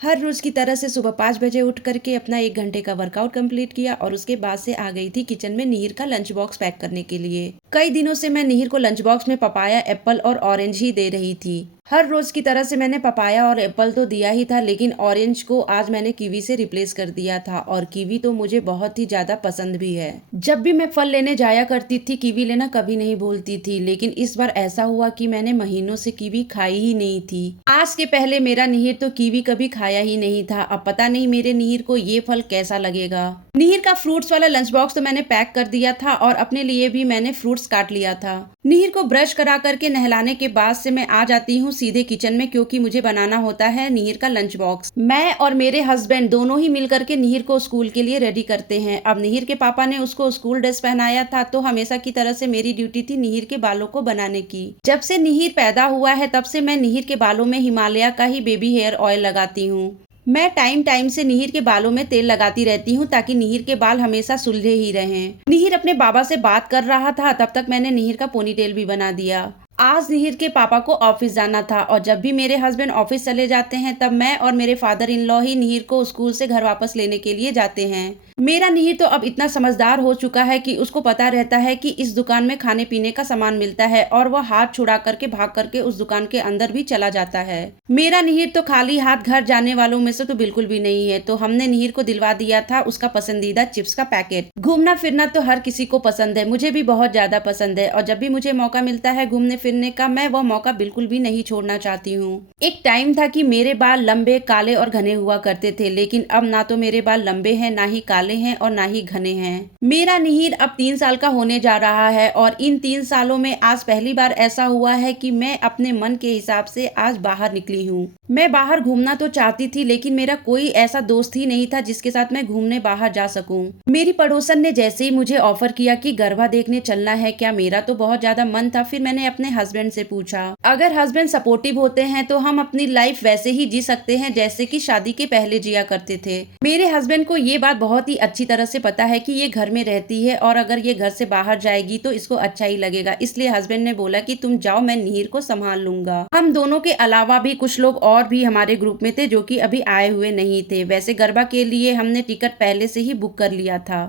हर रोज की तरह से सुबह 5 बजे उठ करके अपना 1 घंटे का वर्कआउट कंप्लीट किया और उसके बाद से आ गई थी किचन में निहिर का लंच बॉक्स पैक करने के लिए। कई दिनों से मैं निहिर को लंच बॉक्स में पपाया, एप्पल और ऑरेंज ही दे रही थी। हर रोज की तरह से मैंने पपाया और एप्पल तो दिया ही था, लेकिन ऑरेंज को आज मैंने कीवी से रिप्लेस कर दिया था और कीवी तो मुझे बहुत ही ज्यादा पसंद भी है। जब भी मैं फल लेने जाया करती थी कीवी लेना कभी नहीं भूलती थी, लेकिन इस बार ऐसा हुआ कि मैंने महीनों से कीवी खाई ही नहीं थी। आज के पहले मेरा निहिर तो कीवी कभी खाया ही नहीं था। अब पता नहीं मेरे निहिर को ये फल कैसा लगेगा। निहिर का फ्रूट्स वाला लंच बॉक्स तो मैंने पैक कर दिया था और अपने लिए भी मैंने फ्रूट्स काट लिया था। निहिर को ब्रश करा करके नहलाने के बाद से मैं आ जाती हूँ सीधे किचन में, क्योंकि मुझे बनाना होता है निहिर का लंच बॉक्स। मैं और मेरे हस्बैंड दोनों ही मिल करके निहिर को स्कूल के लिए रेडी करते हैं। अब निहिर के पापा ने उसको स्कूल ड्रेस पहनाया था, तो हमेशा की तरह से मेरी ड्यूटी थी निहिर के बालों को बनाने की। जब से निहिर पैदा हुआ है तब से मैं निहिर के बालों में हिमालय का ही बेबी हेयर ऑयल लगाती हूँ। मैं टाइम टाइम से निहिर के बालों में तेल लगाती रहती हूँ ताकि निहिर के बाल हमेशा सुलझे ही रहें। निहिर अपने बाबा से बात कर रहा था, तब तक मैंने निहिर का पोनीटेल भी बना दिया। आज निहिर के पापा को ऑफिस जाना था और जब भी मेरे हस्बैंड ऑफिस चले जाते हैं तब मैं और मेरे फादर इन लॉ ही निहिर को स्कूल से घर वापस लेने के लिए जाते हैं। मेरा निहिर तो अब इतना समझदार हो चुका है कि उसको पता रहता है कि इस दुकान में खाने पीने का सामान मिलता है और वह हाथ छुड़ा करके भाग करके उस दुकान के अंदर भी चला जाता है। मेरा निहिर तो खाली हाथ घर जाने वालों में से तो बिल्कुल भी नहीं है, तो हमने निहिर को दिलवा दिया था उसका पसंदीदा चिप्स का पैकेट। घूमना फिरना तो हर किसी को पसंद है, मुझे भी बहुत ज्यादा पसंद है और जब भी मुझे मौका मिलता है घूमने फिरने का मैं वह मौका बिल्कुल भी नहीं छोड़ना चाहती हूँ। एक टाइम था कि मेरे बाल लंबे, काले और घने हुआ करते थे, लेकिन अब ना तो मेरे बाल लंबे हैं, ना ही काले हैं और ना ही घने हैं। मेरा निहिर अब 3 साल का होने जा रहा है और इन 3 सालों में आज पहली बार ऐसा हुआ है कि मैं अपने मन के हिसाब से आज बाहर निकली हूँ। मैं बाहर घूमना तो चाहती थी, लेकिन मेरा कोई ऐसा दोस्त ही नहीं था जिसके साथ मैं घूमने बाहर जा सकूं। मेरी पड़ोसन ने जैसे ही मुझे ऑफर किया कि गरबा देखने चलना है क्या, मेरा तो बहुत ज्यादा मन था। फिर मैंने अपने हस्बैंड से पूछा, अगर हस्बैंड सपोर्टिव होते हैं तो हम अपनी लाइफ वैसे ही जी सकते हैं जैसे कि शादी के पहले जिया करते थे। मेरे हस्बैंड को ये बात बहुत ही अच्छी तरह से पता है कि ये घर में रहती है और अगर ये घर से बाहर जाएगी तो इसको अच्छा ही लगेगा, इसलिए हस्बैंड ने बोला कि तुम जाओ, मैं निहिर को संभाल लूंगा। हम दोनों के अलावा भी कुछ लोग और भी हमारे ग्रुप में थे जो कि अभी आए हुए नहीं थे। वैसे गरबा के लिए हमने टिकट पहले से ही बुक कर लिया था।